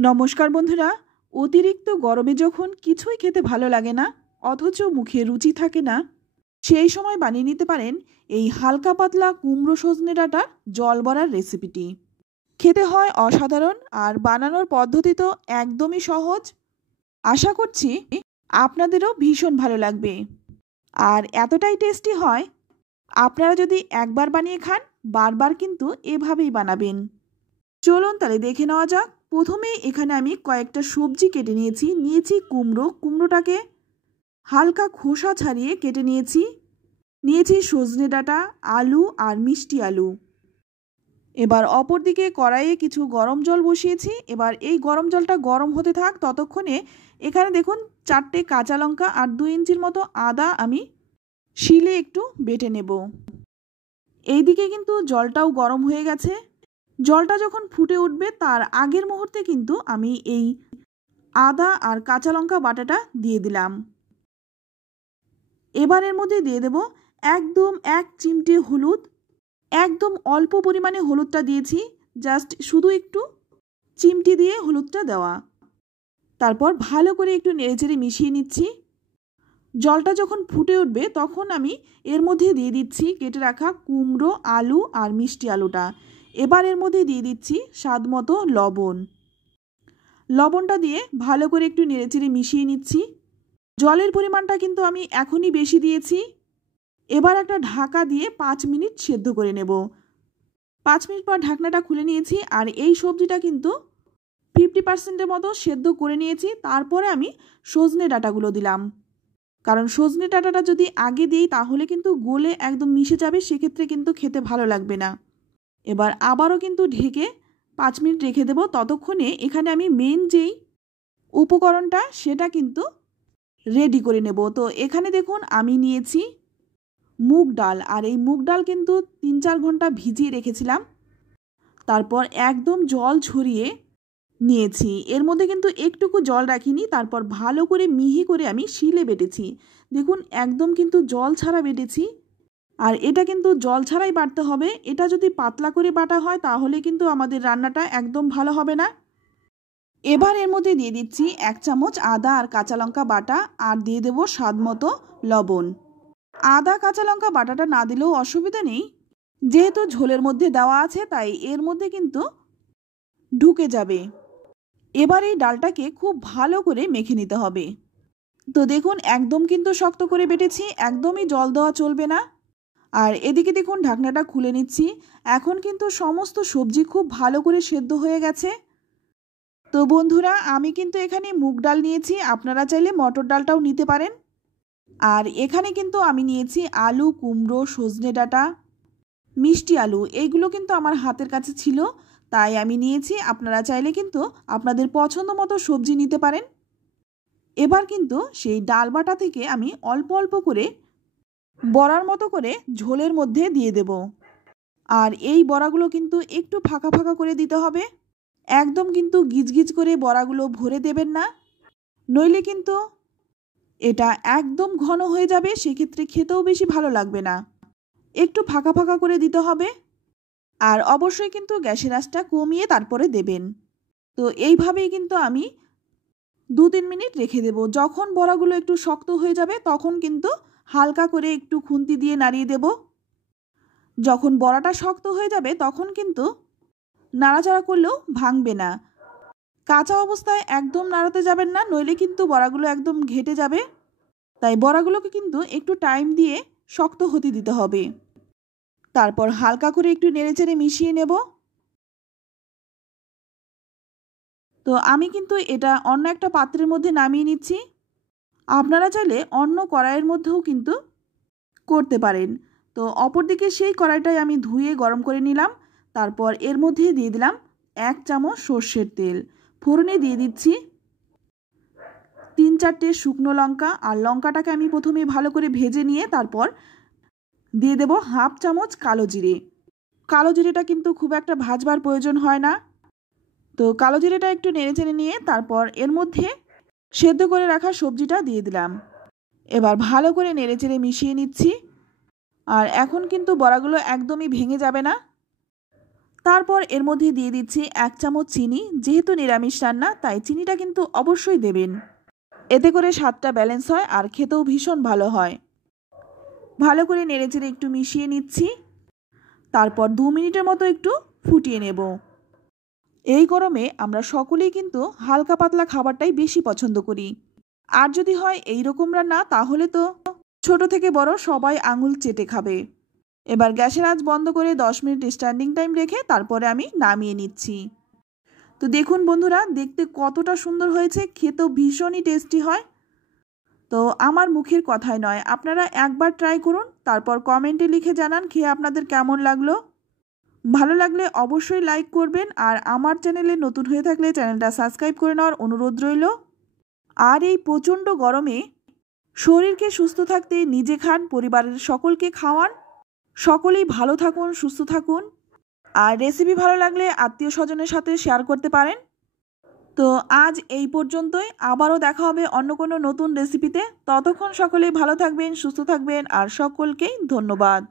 নমস্কার বন্ধুরা। অতিরিক্ত গরমে যখন কিছুই খেতে ভালো লাগে না, অথচ মুখে রুচি থাকে না, সেই সময় বানিয়ে নিতে পারেন এই হালকা পাতলা কুমড়ো সজনে ডাঁটার জল বড়ার রেসিপিটি। খেতে হয় অসাধারণ, আর বানানোর পদ্ধতি তো একদমই সহজ। আশা করছি আপনাদেরও ভীষণ ভালো লাগবে, আর এতটাই টেস্টি হয়, আপনারা যদি একবার বানিয়ে খান বারবার কিন্তু এভাবেই বানাবেন। চলুন তাহলে দেখে নেওয়া যাক। প্রথমে এখানে আমি কয়েকটা সবজি কেটে নিয়েছি কুমড়োটাকে হালকা খোসা ছাড়িয়ে কেটে নিয়েছি সজনে ডাঁটা, আলু আর মিষ্টি আলু। এবার অপর দিকে কড়াইয়ে কিছু গরম জল বসিয়েছি। এবার এই গরম জলটা গরম হতে থাক, ততক্ষণে এখানে দেখুন 4টে কাঁচা লঙ্কা আর 2 ইঞ্চির মতো আদা আমি শিলে একটু বেটে নেব। এইদিকে কিন্তু জলটাও গরম হয়ে গেছে। জলটা যখন ফুটে উঠবে তার আগের মুহূর্তে কিন্তু আমি এই আদা আর কাঁচা লঙ্কা বাটাটা দিয়ে দিলাম। এবার এর মধ্যে দিয়ে দেব একদম 1 চিমটে হলুদ। একদম অল্প পরিমাণে হলুদটা দিয়েছি, জাস্ট শুধু একটু চিমটি দিয়ে হলুদটা দেওয়া। তারপর ভালো করে একটু নেড়েচেড়ে মিশিয়ে নিচ্ছি। জলটা যখন ফুটে উঠবে তখন আমি এর মধ্যে দিয়ে দিচ্ছি কেটে রাখা কুমড়ো, আলু আর মিষ্টি আলুটা। এবার এর মধ্যে দিয়ে দিচ্ছি স্বাদ মতো লবণ। লবণটা দিয়ে ভালো করে একটু নেড়েচেড়ে মিশিয়ে নিচ্ছি। জলের পরিমাণটা কিন্তু আমি এখনই বেশি দিয়েছি। এবার একটা ঢাকা দিয়ে 5 মিনিট সেদ্ধ করে নেব। 5 মিনিট পর ঢাকনাটা খুলে নিয়েছি, আর এই সবজিটা কিন্তু 50% মতো সেদ্ধ করে নিয়েছি। তারপরে আমি সজনে ডাঁটাগুলো দিলাম, কারণ সজনে ডাঁটাটা যদি আগে দিই তাহলে কিন্তু গলে একদম মিশে যাবে, সেক্ষেত্রে কিন্তু খেতে ভালো লাগবে না। এবার আবারও কিন্তু ঢেকে 5 মিনিট রেখে দেব। ততক্ষণে এখানে আমি মেন যেই উপকরণটা সেটা কিন্তু রেডি করে নেব। তো এখানে দেখুন আমি নিয়েছি মুগ ডাল, আর এই মুগ ডাল কিন্তু 3-4 ঘন্টা ভিজিয়ে রেখেছিলাম। তারপর একদম জল ঝরিয়ে নিয়েছি। এর মধ্যে কিন্তু একটুকু জল রাখিনি। তারপর ভালো করে মিহি করে আমি শিলে বেটেছি। দেখুন একদম কিন্তু জল ছাড়া বেটেছি, আর এটা কিন্তু জল ছাড়াই বাটতে হবে। এটা যদি পাতলা করে বাটা হয় তাহলে কিন্তু আমাদের রান্নাটা একদম ভালো হবে না। এবার এর মধ্যে দিয়ে দিচ্ছি 1 চামচ আদা আর কাঁচা লঙ্কা বাটা, আর দিয়ে দেব স্বাদ মতো লবণ। আদা কাঁচা লঙ্কা বাটাটা না দিলেও অসুবিধা নেই, যেহেতু ঝোলের মধ্যে দেওয়া আছে তাই এর মধ্যে কিন্তু ঢুকে যাবে। এবার এই ডালটাকে খুব ভালো করে মেখে নিতে হবে। তো দেখুন একদম কিন্তু শক্ত করে বেটেছি, একদমই জল দেওয়া চলবে না। আর এদিকে দেখুন ঢাকনাটা খুলে নিচ্ছি। এখন কিন্তু সমস্ত সবজি খুব ভালো করে সেদ্ধ হয়ে গেছে। তো বন্ধুরা, আমি কিন্তু এখানে মুগ ডাল নিয়েছি, আপনারা চাইলে মটর ডালটাও নিতে পারেন। আর এখানে কিন্তু আমি নিয়েছি আলু, কুমড়ো, সজনে ডাঁটা, মিষ্টি আলু। এইগুলো কিন্তু আমার হাতের কাছে ছিল, তাই আমি নিয়েছি। আপনারা চাইলে কিন্তু আপনাদের পছন্দ মতো সবজি নিতে পারেন। এবার কিন্তু সেই ডাল বাটা থেকে আমি অল্প অল্প করে বড়ার মতো করে ঝোলের মধ্যে দিয়ে দেব। আর এই বড়াগুলো কিন্তু একটু ফাঁকা ফাঁকা করে দিতে হবে। একদম কিন্তু গিজগিজ করে বড়াগুলো ভরে দেবেন না, নইলে কিন্তু এটা একদম ঘন হয়ে যাবে, সেক্ষেত্রে খেতেও বেশি ভালো লাগবে না। একটু ফাঁকা ফাঁকা করে দিতে হবে। আর অবশ্যই কিন্তু গ্যাসের আঁচটা কমিয়ে তারপরে দেবেন। তো এইভাবেই কিন্তু আমি 2-3 মিনিট রেখে দেব। যখন বড়াগুলো একটু শক্ত হয়ে যাবে তখন কিন্তু হালকা করে একটু খুন্তি দিয়ে নাড়িয়ে দেব। যখন বড়াটা শক্ত হয়ে যাবে তখন কিন্তু নাড়াচাড়া করলেও ভাঙবে না। কাঁচা অবস্থায় একদম নাড়াতে যাবেন না, নইলে কিন্তু বড়াগুলো একদম ঘেটে যাবে। তাই বড়াগুলোকে কিন্তু একটু টাইম দিয়ে শক্ত হতে দিতে হবে। তারপর হালকা করে একটু নেড়েচেড়ে মিশিয়ে নেব। তো আমি কিন্তু এটা অন্য একটা পাত্রের মধ্যে নামিয়ে নিচ্ছি। আপনারা চাইলে অন্য কড়াইয়ের মধ্যেও কিন্তু করতে পারেন। তো অপরদিকে সেই কড়াইটাই আমি ধুয়ে গরম করে নিলাম। তারপর এর মধ্যে দিয়ে দিলাম 1 চামচ সর্ষের তেল। ফোড়নে দিয়ে দিচ্ছি 3-4টে শুকনো লঙ্কা, আর লঙ্কাটাকে আমি প্রথমে ভালো করে ভেজে নিয়ে তারপর দিয়ে দেব 1/2 চামচ কালো জিরে। কালো জিরেটা কিন্তু খুব একটা ভাজবার প্রয়োজন হয় না। তো কালো জিরেটা একটু নেড়েচেড়ে নিয়ে তারপর এর মধ্যে সেদ্ধ করে রাখা সবজিটা দিয়ে দিলাম। এবার ভালো করে নেড়েচেড়ে মিশিয়ে নিচ্ছি। আর এখন কিন্তু বড়াগুলো একদমই ভেঙে যাবে না, তারপর এর মধ্যে দিয়ে দিচ্ছি 1 চামচ চিনি। যেহেতু নিরামিষ রান্না তাই চিনিটা কিন্তু অবশ্যই দেবেন। এতে করে স্বাদটা ব্যালেন্স হয় আর খেতেও ভীষণ ভালো হয়। ভালো করে নেড়েচেড়ে একটু মিশিয়ে নিচ্ছি। তারপর 2 মিনিটের মতো একটু ফুটিয়ে নেব। এই গরমে আমরা সকলেই কিন্তু হালকা পাতলা খাবারটাই বেশি পছন্দ করি। আর যদি হয় এই রকম রান্না তাহলে তো ছোট থেকে বড় সবাই আঙুল চেটে খাবে। এবার গ্যাসের আঁচ বন্ধ করে 10 মিনিট স্ট্যান্ডিং টাইম রেখে তারপরে আমি নামিয়ে নিচ্ছি। তো দেখুন বন্ধুরা, দেখতে কতটা সুন্দর হয়েছে, খেতেও ভীষণই টেস্টি হয়। তো আমার মুখের কথাই নয়, আপনারা একবার ট্রাই করুন, তারপর কমেন্টে লিখে জানান খেয়ে আপনাদের কেমন লাগলো। ভালো লাগলে অবশ্যই লাইক করবেন, আর আমার চ্যানেলে নতুন হয়ে থাকলে চ্যানেলটা সাবস্ক্রাইব করে নেওয়ার অনুরোধ রইল। আর এই প্রচণ্ড গরমে শরীরকে সুস্থ থাকতে নিজে খান, পরিবারের সকলকে খাওয়ান। সকলেই ভালো থাকুন, সুস্থ থাকুন। আর রেসিপি ভালো লাগলে আত্মীয় স্বজনের সাথে শেয়ার করতে পারেন। তো আজ এই পর্যন্তই, আবারও দেখা হবে অন্য কোনো নতুন রেসিপিতে। ততক্ষণ সকলেই ভালো থাকবেন, সুস্থ থাকবেন, আর সকলকেই ধন্যবাদ।